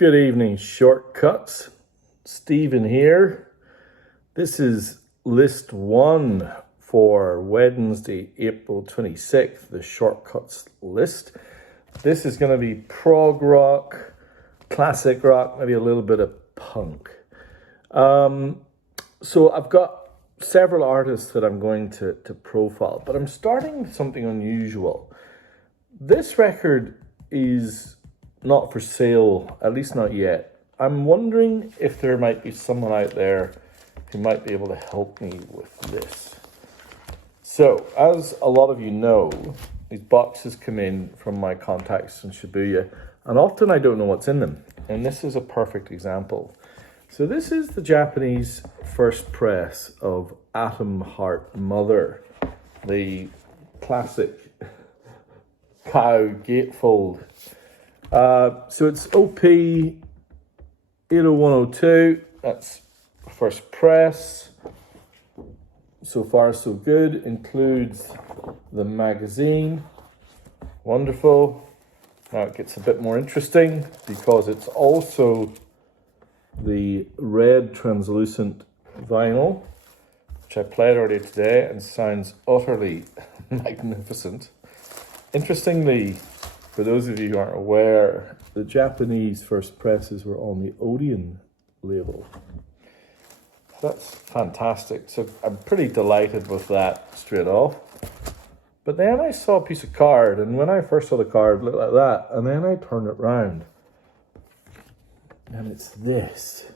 Good evening, Shortcuts. Stephen here. This is list one for Wednesday, April 26th, the Shortcuts list. This is going to be prog rock, classic rock, maybe a little bit of punk. So I've got several artists that I'm going to profile, but I'm starting with something unusual. This record is not for sale, at least not yet. I'm wondering if there might be someone out there who might be able to help me with this. So, as a lot of you know, these boxes come in from my contacts in Shibuya, and often I don't know what's in them. And this is a perfect example. So this is the Japanese first press of Atom Heart Mother, the classic cow gatefold. So it's OP 80102, that's first press. So far so good, includes the magazine, wonderful. Now it gets a bit more interesting because it's also the red translucent vinyl, which I played earlier today and sounds utterly magnificent. Interestingly, for those of you who aren't aware, the Japanese first presses were on the Odeon label. That's fantastic. So I'm pretty delighted with that straight off. But then I saw a piece of card, and when I first saw the card, it looked like that, and then I turned it round. And it's this.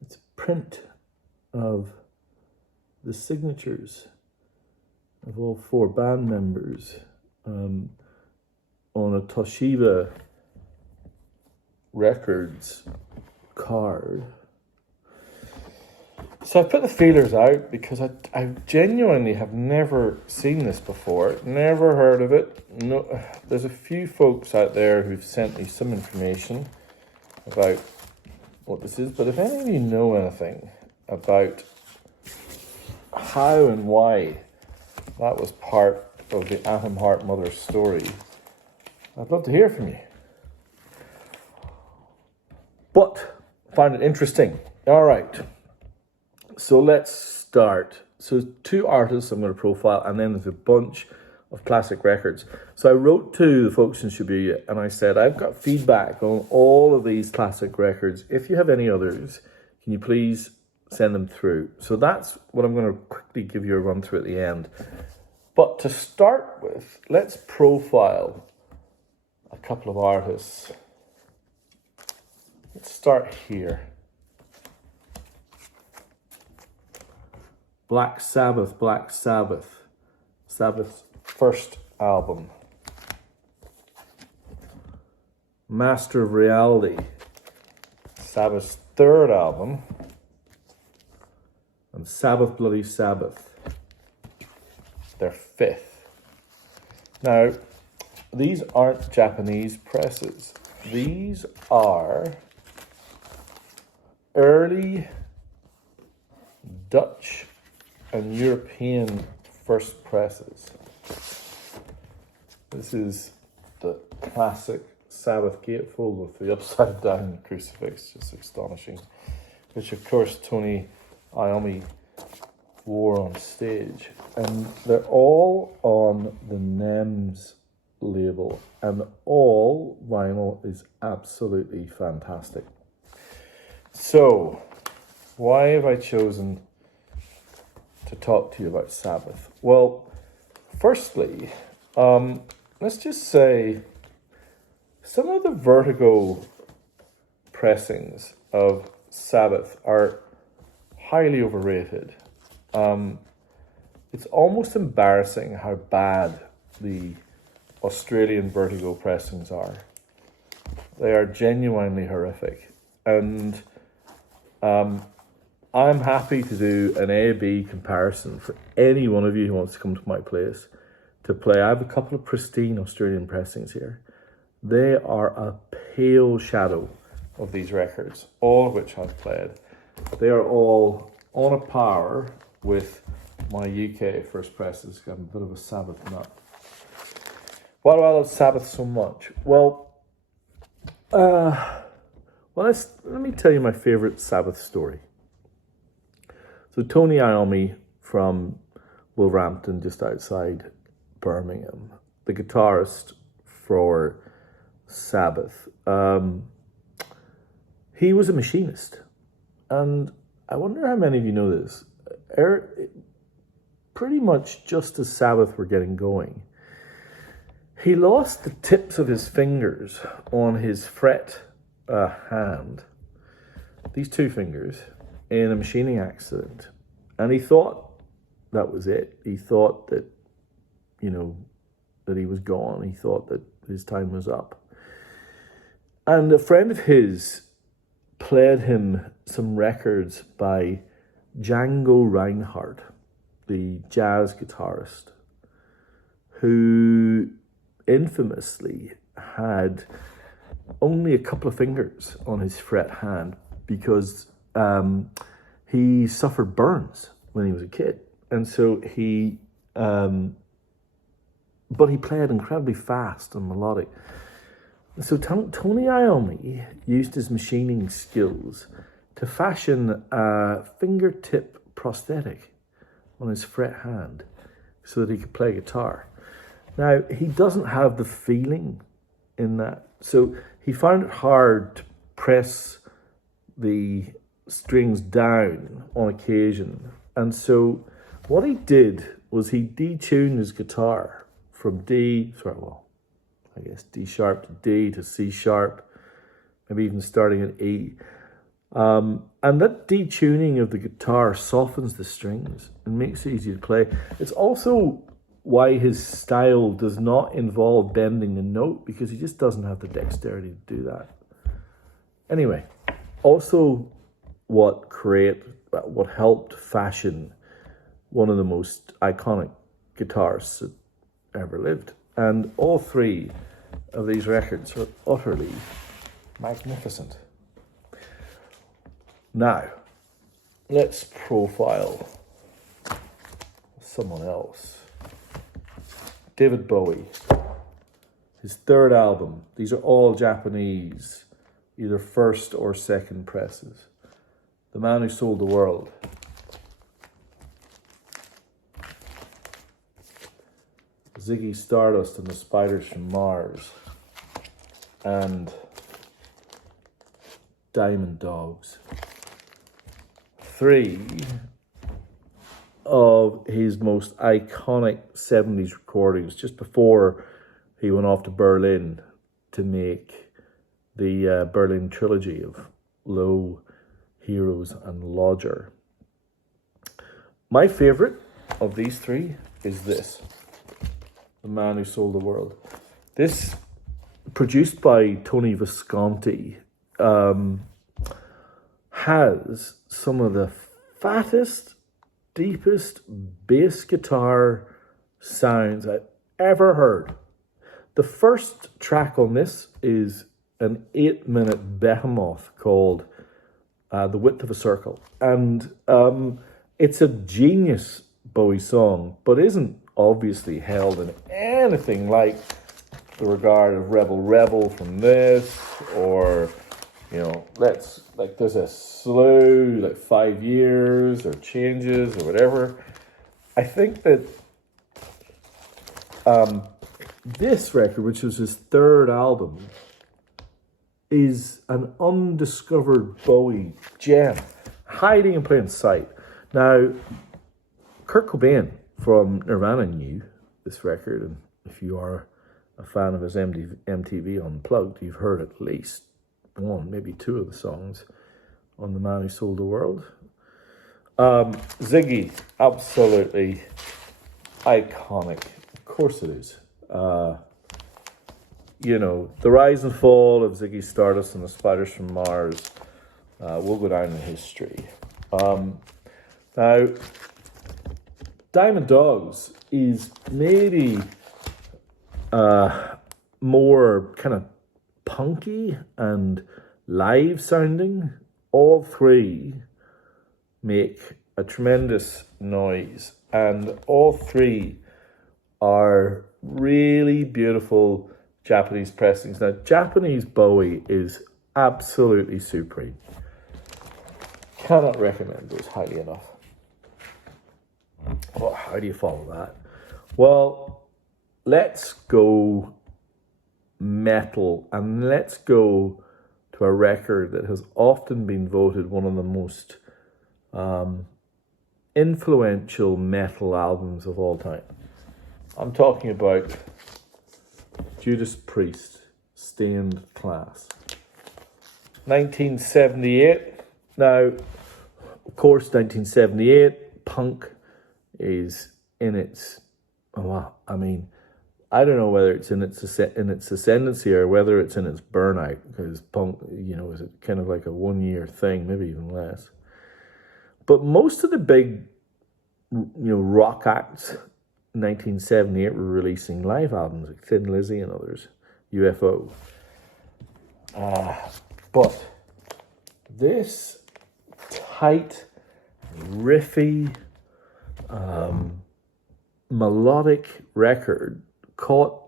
It's a print of the signatures of all four band members on a Toshiba Records card. So I put the feelers out because I genuinely have never seen this before, never heard of it. No, there's a few folks out there who've sent me some information about what this is, but if any of you know anything about how and why that was part of the Atom Heart Mother story, I'd love to hear from you. But find it interesting. All right. So let's start. So two artists I'm going to profile, and then there's a bunch of classic records. So I wrote to the folks in Shibuya and I said, I've got feedback on all of these classic records. If you have any others, can you please send them through? So that's what I'm going to quickly give you a run through at the end. But to start with, let's profile a couple of artists. Let's start here. Black Sabbath, Sabbath's first album. Master of Reality, Sabbath's third album. And Sabbath Bloody Sabbath, their fifth. Now, these aren't Japanese presses. These are early Dutch and European first presses. This is the classic Sabbath gatefold with the upside down crucifix, just astonishing, which of course Tony Iommi wore on stage. And they're all on the NEMS label, and all vinyl is absolutely fantastic. So, why have I chosen to talk to you about Sabbath? Well, firstly, let's just say some of the Vertigo pressings of Sabbath are highly overrated. It's almost embarrassing how bad the Australian Vertigo pressings are. They are genuinely horrific. And I'm happy to do an A-B comparison for any one of you who wants to come to my place to play. I have a couple of pristine Australian pressings here. They are a pale shadow of these records, all of which I've played. They are all on a par with my UK first presses. I'm a bit of a Sabbath nut. Why do I love Sabbath so much? Well, Well, let me tell you my favorite Sabbath story. So Tony Iommi from Wolverhampton, just outside Birmingham, the guitarist for Sabbath, he was a machinist. And I wonder how many of you know this. Pretty much just as Sabbath were getting going, he lost the tips of his fingers on his fret hand, these two fingers, in a machining accident. And he thought that was it. He thought that, that he was gone. He thought that his time was up. And a friend of his played him some records by Django Reinhardt, the jazz guitarist, who infamously had only a couple of fingers on his fret hand because he suffered burns when he was a kid. And so but he played incredibly fast and melodic. So Tony Iommi used his machining skills to fashion a fingertip prosthetic on his fret hand so that he could play guitar. Now, he doesn't have the feeling in that. So he found it hard to press the strings down on occasion. And so what he did was he detuned his guitar from D sharp to D to C sharp, maybe even starting at E. And that detuning of the guitar softens the strings and makes it easy to play. It's also why his style does not involve bending the note, because he just doesn't have the dexterity to do that. Anyway, also what helped fashion one of the most iconic guitarists that ever lived. And all three of these records are utterly magnificent. Now, let's profile someone else. David Bowie, his third album. These are all Japanese, either first or second presses. The Man Who Sold the World. Ziggy Stardust and the Spiders from Mars. And Diamond Dogs. Three of his most iconic 70s recordings, just before he went off to Berlin to make the Berlin trilogy of Low, Heroes and Lodger. My favourite of these three is this, The Man Who Sold the World. This, produced by Tony Visconti, has some of the fattest, deepest bass guitar sounds I've ever heard. The first track on this is an 8-minute behemoth called The Width of a Circle. And it's a genius Bowie song, but isn't obviously held in anything like the regard of Rebel Rebel from this, or there's a slow 5 years or changes or whatever. I think that this record, which was his third album, is an undiscovered Bowie gem, hiding in plain sight. Now, Kurt Cobain from Nirvana knew this record, and if you are a fan of his MTV Unplugged, you've heard at least one, maybe two of the songs on The Man Who Sold the World. Ziggy, absolutely iconic. Of course it is. The rise and fall of Ziggy Stardust and the Spiders from Mars will go down in history. Now, Diamond Dogs is maybe more kind of punky and live sounding. All three make a tremendous noise, and all three are really beautiful Japanese pressings. Now, Japanese Bowie is absolutely supreme. Cannot recommend those highly enough. Well, how do you follow that? Well, let's go metal, and let's go to a record that has often been voted one of the most influential metal albums of all time. I'm talking about Judas Priest, Stained Class. 1978. Now, of course, 1978, punk is in its, I don't know whether it's in its ascendancy or whether it's in its burnout, because punk, is kind of like a 1 year thing, maybe even less. But most of the big, rock acts in 1978 were releasing live albums, like Thin Lizzy and others, UFO. But this tight, riffy, melodic record caught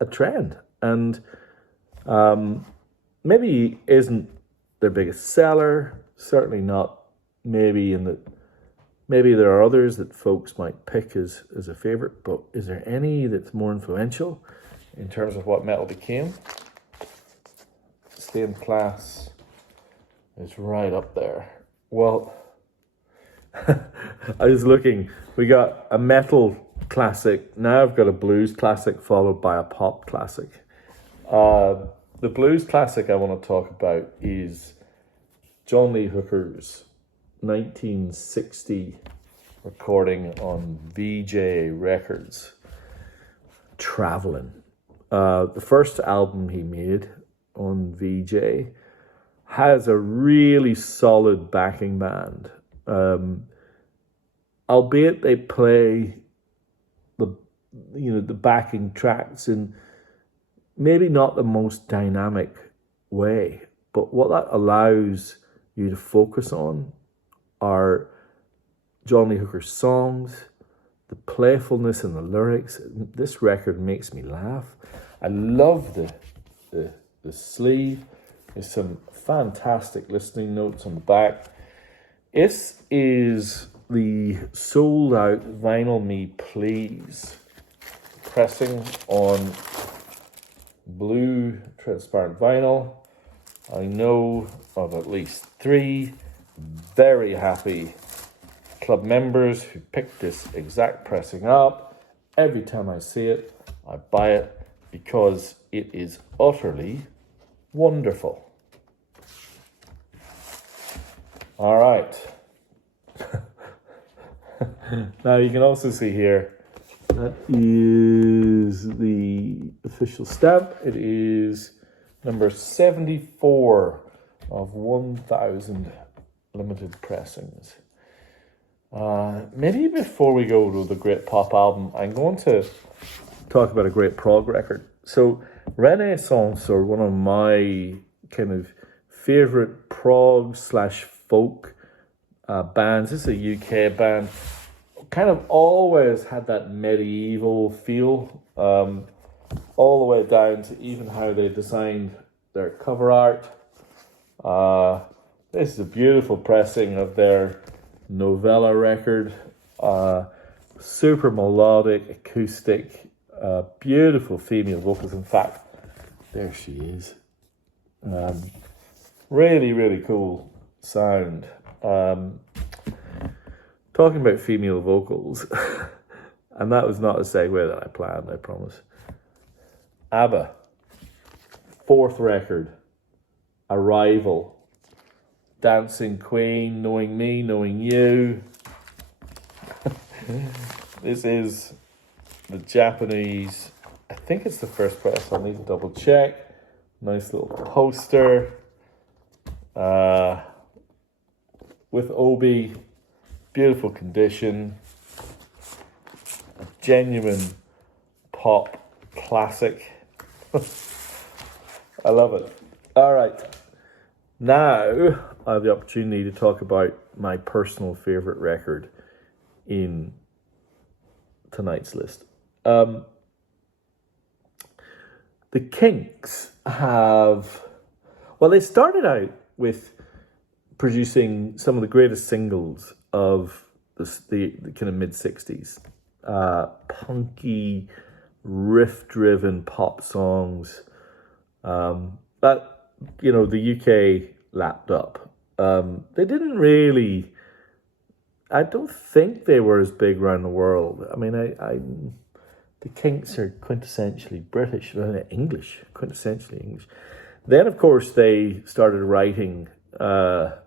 a trend, and maybe isn't their biggest seller, certainly not maybe there are others that folks might pick as a favorite, but is there any that's more influential in terms of what metal became? Stained Class is right up there. Well, I was looking, we got a metal classic, now I've got a blues classic followed by a pop classic. The blues classic I want to talk about is John Lee Hooker's 1960 recording on VJ Records, Travelin'. The first album he made on VJ has a really solid backing band. Albeit they play the backing tracks in maybe not the most dynamic way, but what that allows you to focus on are John Lee Hooker's songs, the playfulness in the lyrics. This record makes me laugh. I love the sleeve. There's some fantastic listening notes on the back. This is the sold out Vinyl Me Please pressing on blue transparent vinyl. I know of at least 3 very happy club members who picked this exact pressing up. Every time I see it, I buy it because it is utterly wonderful. All right. Now you can also see here, that is the official stamp. It is number 74 of 1,000 limited pressings. Maybe before we go to the great pop album, I'm going to talk about a great prog record. So Renaissance are one of my kind of favorite prog / folk bands. This is a UK band. Kind of always had that medieval feel, all the way down to even how they designed their cover art. This is a beautiful pressing of their Novella record. Super melodic, acoustic, beautiful female vocals. In fact, there she is. Really, really cool sound. Talking about female vocals, and that was not a segue that I planned, I promise. ABBA, 4th record, Arrival, Dancing Queen, Knowing Me, Knowing You. This is the Japanese, I think it's the first press, I'll need to double check. Nice little poster with Obi. Beautiful condition, a genuine pop classic. I love it. All right, now I have the opportunity to talk about my personal favorite record in tonight's list. The Kinks have, well, they started out with producing some of the greatest singles of the kind of mid-60s. Punky, riff-driven pop songs that, the UK lapped up. They didn't really, I don't think they were as big around the world. I mean, the Kinks are quintessentially British, English, quintessentially English. Then, of course, they started writing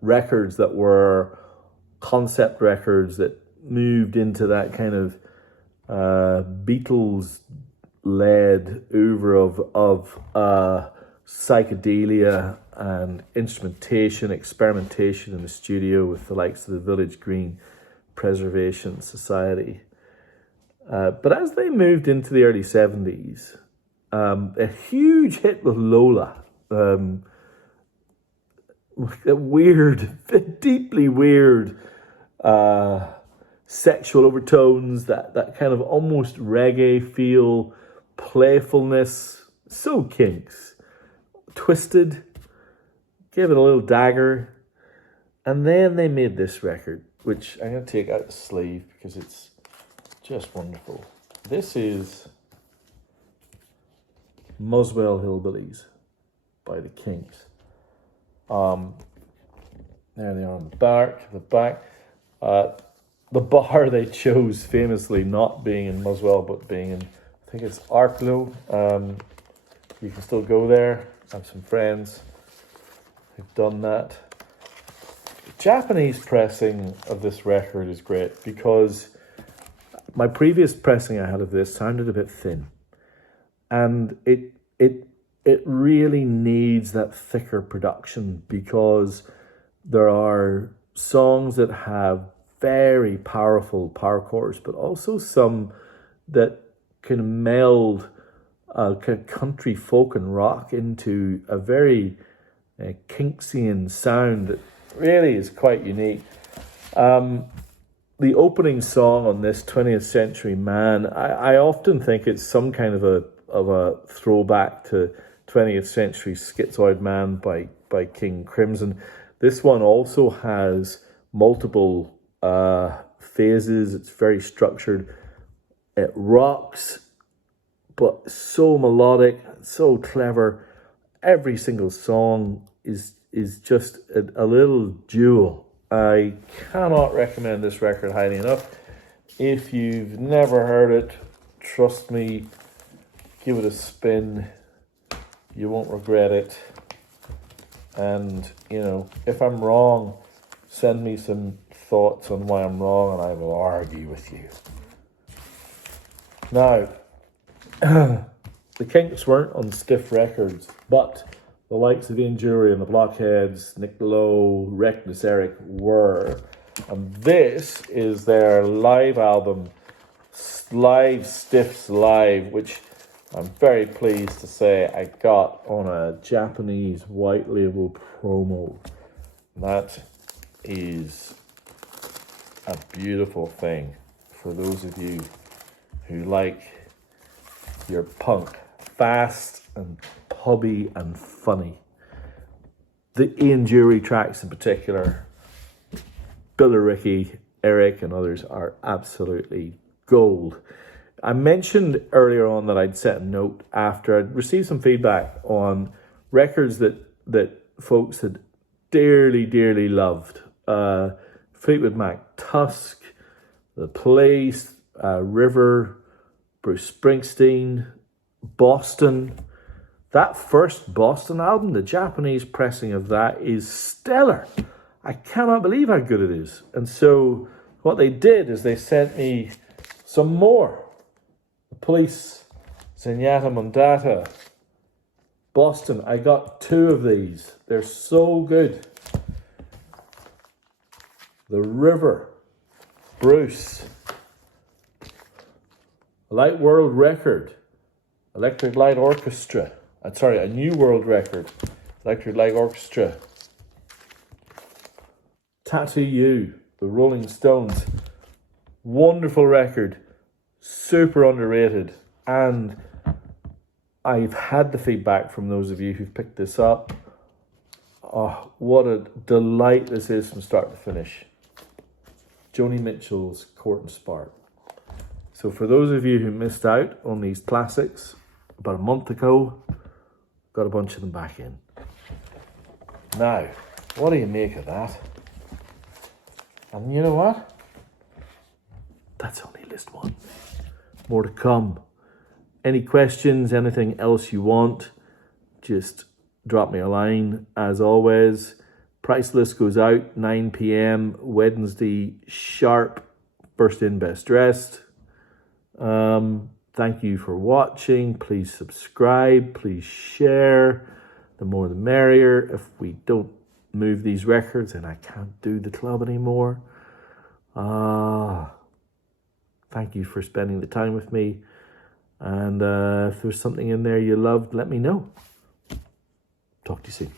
records that were concept records that moved into that kind of Beatles-led oeuvre of psychedelia and instrumentation, experimentation in the studio with the likes of the Village Green Preservation Society. But as they moved into the early 70s, a huge hit with Lola, a weird, deeply weird sexual overtones, that kind of almost reggae feel, playfulness, so Kinks. Twisted, gave it a little dagger, and then they made this record, which I'm going to take out the sleeve because it's just wonderful. This is Muswell Hillbillies by the Kinks. There they are on the back. The bar they chose famously not being in Muswell, but being in, I think it's Arklow. You can still go there. I have some friends who've done that. The Japanese pressing of this record is great because my previous pressing I had of this sounded a bit thin. And it really needs that thicker production because there are songs that have very powerful power chords, but also some that can meld kind of country folk and rock into a very Kinksian sound that really is quite unique. The opening song on this 20th Century Man, I often think it's some kind of a throwback to 20th Century Schizoid Man by King Crimson. This one also has multiple phases. It's very structured. It rocks, but so melodic, so clever. Every single song is just a little jewel. I cannot recommend this record highly enough. If you've never heard it, trust me, give it a spin. You won't regret it. And, if I'm wrong, send me some thoughts on why I'm wrong and I will argue with you. Now, the Kinks weren't on Stiff Records, but the likes of Ian Jury and the Blockheads, Nick Lowe, Reckless Eric were. And this is their live album, Live Stiffs Live, which I'm very pleased to say I got on a Japanese white label promo. That is a beautiful thing for those of you who like your punk fast and pubby and funny. The Ian Jury tracks in particular, Billericay, Eric and others are absolutely gold. I mentioned earlier on that I'd set a note after I'd received some feedback on records that folks had dearly, dearly loved. Fleetwood Mac, Tusk, The Place, River, Bruce Springsteen, Boston. That first Boston album, the Japanese pressing of that is stellar. I cannot believe how good it is. And so what they did is they sent me some more. The Police, Zenyatta Mondata, Boston. I got 2 of these. They're so good. The River, Bruce, Light World Record, Electric Light Orchestra. A New World Record, Electric Light Orchestra. Tattoo You, the Rolling Stones. Wonderful record, super underrated, and I've had the feedback from those of you who've picked this up. Oh, what a delight this is from start to finish. Joni Mitchell's Court and Spark. So for those of you who missed out on these classics about a month ago, got a bunch of them back in. Now, what do you make of that? And you know what? That's only list one. More to come. Any questions, anything else you want, just drop me a line. As always, price list goes out 9 p.m. Wednesday sharp. First in, best dressed. Thank you for watching. Please subscribe. Please share. The more the merrier. If we don't move these records, then I can't do the club anymore. Thank you for spending the time with me. And if there's something in there you loved, let me know. Talk to you soon.